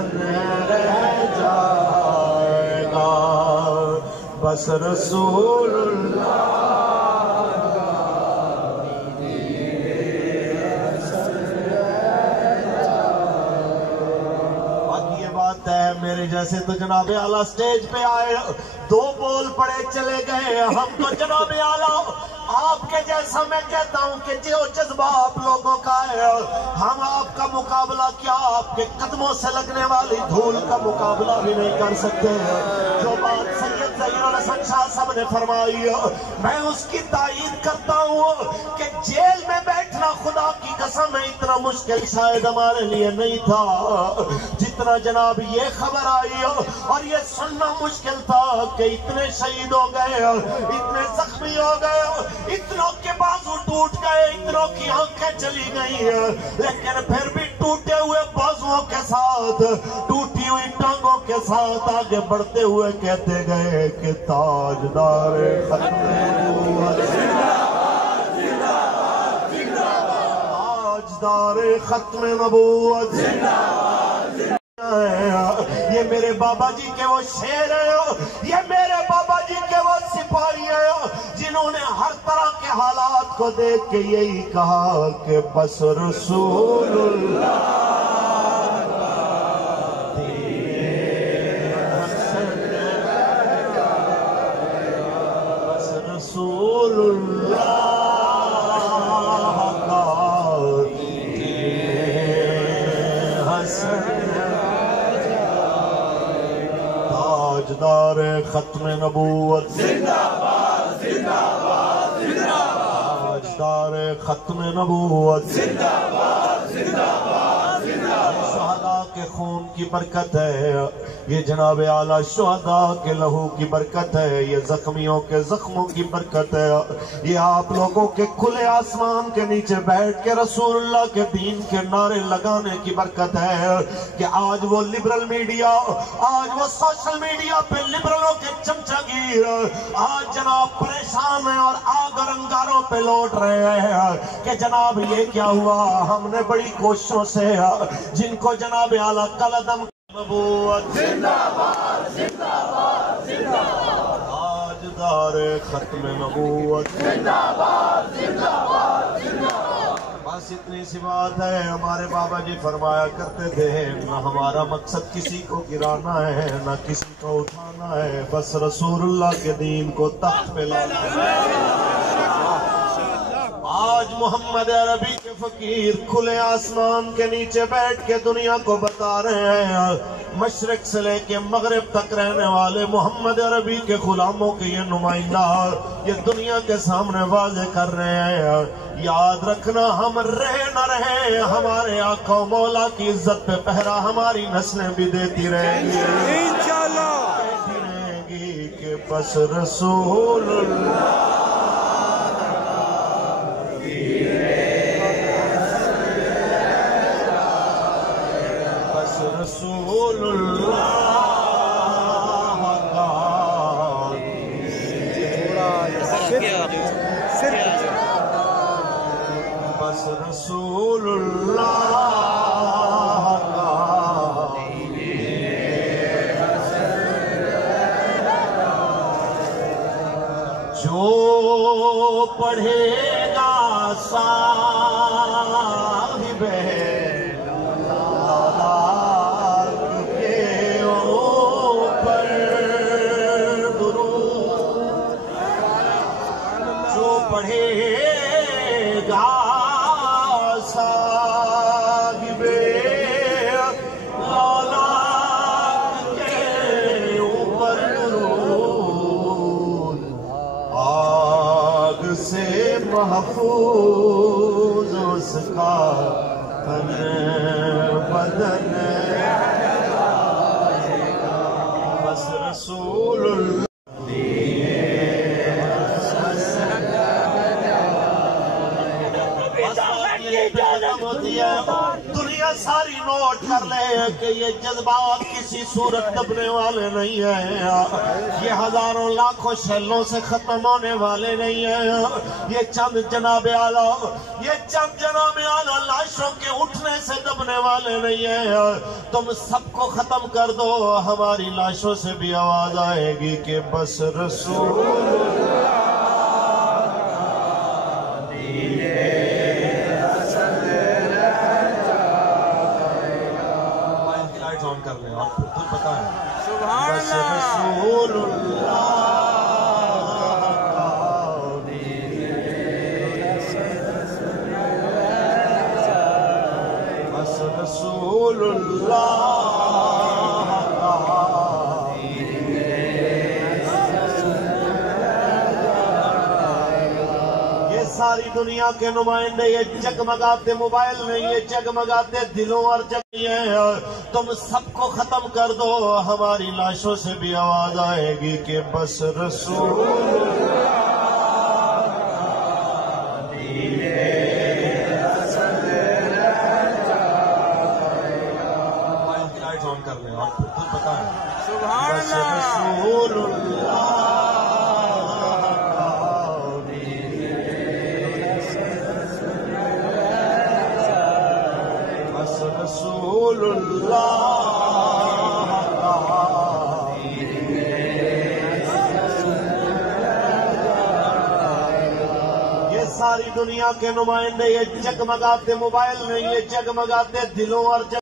حسن رہ جائے گا بس رسول اللہ میرے جیسے تو جناب اعلیٰ سٹیج پہ آئے دو بول پڑے چلے گئے ہم تو جناب اعلیٰ آپ کے جیسا میں کہتا ہوں کہ جو جذبہ آپ لوگوں کا ہے ہم آپ کا مقابلہ کیا آپ کے قدموں سے لگنے والی دھول کا مقابلہ بھی نہیں کر سکتے جو بات سید ظہیر الحسن شاہ صاحب نے فرمائی میں اس کی تائید کرتا ہوں کہ جیل میں بیٹھنا خدا کی قسم ہے اتنا مشکل شاید ہمارے لیے نہیں تھا جتنا جناب یہ خبر آئی اور یہ سننا مشکل تھا کہ اتنے شہید ہو گئے اتنے زخمی ہو گئے اتنوں کے بازو ٹوٹ گئے اتنوں کی آنکھیں چلی گئی لیکن پھر بھی ٹوٹے ہوئے بازوؤں کے ساتھ ٹوٹی ہوئی ٹانگوں کے ساتھ آگے بڑھتے ہوئے کہتے گئے کہ تاجدار ختم نبوت تاجدار ختم نبوت یہ میرے بابا جی کے وہ شیر ہیں یہ میرے بابا جی کے وہ سپاہی ہیں جنہوں نے ہر طرح کے حالات کو دیکھ کے یہی کہا کہ بس رسول اللہ بس رسول اللہ تاجدار ختم نبوت زندہ باد زندہ باد زندہ باد تاجدار ختم نبوت زندہ باد زندہ باد زندہ باد شہداء کے خون کی برکت ہے یہ جناب اعلیٰ شہداء کے لہو کی برکت ہے یہ زخمیوں کے زخموں کی برکت ہے یہ آپ لوگوں کے کھلے آسمان کے نیچے بیٹھ کے رسول اللہ کے دین کے نعرے لگانے کی برکت ہے کہ آج وہ لبرل میڈیا آج وہ سوشل میڈیا پہ لبرلوں کے چمچہ گیر آج جناب پریشان ہیں اور آگ اور انگاروں پہ لوٹ رہے ہیں کہ جناب یہ کیا ہوا ہم نے بڑی کوششوں سے جن کو جناب اعلیٰ قلم نبوت زندہ باد زندہ باد زندہ باد تاجدار ختم نبوت زندہ باد زندہ باد زندہ باد بس اتنی سی بات ہے ہمارے بابا جی فرمایا کرتے تھے نہ ہمارا مقصد کسی کو گرانا ہے نہ کسی کو اٹھانا ہے بس رسول اللہ کے دین کو تخت پہ لانا ہے آج محمد عربی کے فقیر کھلے آسمان کے نیچے بیٹھ کے دنیا کو بتا رہے ہیں مشرق سے لے کے مغرب تک رہنے والے محمد عربی کے غلاموں کے یہ نمائندہ یہ دنیا کے سامنے واضح کر رہے ہیں یاد رکھنا ہم رہے نہ رہے ہمارے آقا و مولا کی عزت پہ پہرا ہماری نسلیں بھی دیتی رہیں گی انشاءاللہ دیتی رہیں گی کہ بس رسول اللہ رسول اللہ کا بس رسول اللہ کا جو پڑھے گا صاحب پڑھے گا صاحب اولاد کے اوپر درود آگ سے محفوظ اس کا تن بدن بس رسول اللہ دنیا ساری نوٹ کر لے کہ یہ جذبات کسی صورت دبنے والے نہیں ہیں، یہ ہزاروں لاکھوں شیلوں سے ختم ہونے والے نہیں ہیں، یہ چند جناب اعلیٰ لاشوں کے اٹھنے سے دبنے والے نہیں ہیں۔ تم سب کو ختم کر دو، ہماری لاشوں سے بھی آواز آئے گی کہ بس رسول کر لیں اور خود بتائیں سبحان بس اللہ رسول اللہ بس رسول اللہ یہ ساری دنیا کے نمائندے، یہ جگمگاتے موبائل نہیں، یہ جگمگاتے دلوں اور تم سب کو ختم کر دو، ہماری لاشوں سے بھی آواز آئے گی کہ بس رسول لائٹ آن کر لیں اور خود بتائیں سبحان بس اللہ رسول اللہ رسول اللہ یہ ساری دنیا کے نمائندے، یہ جگمگاتے موبائل نہیں، یہ جگمگاتے دلوں اور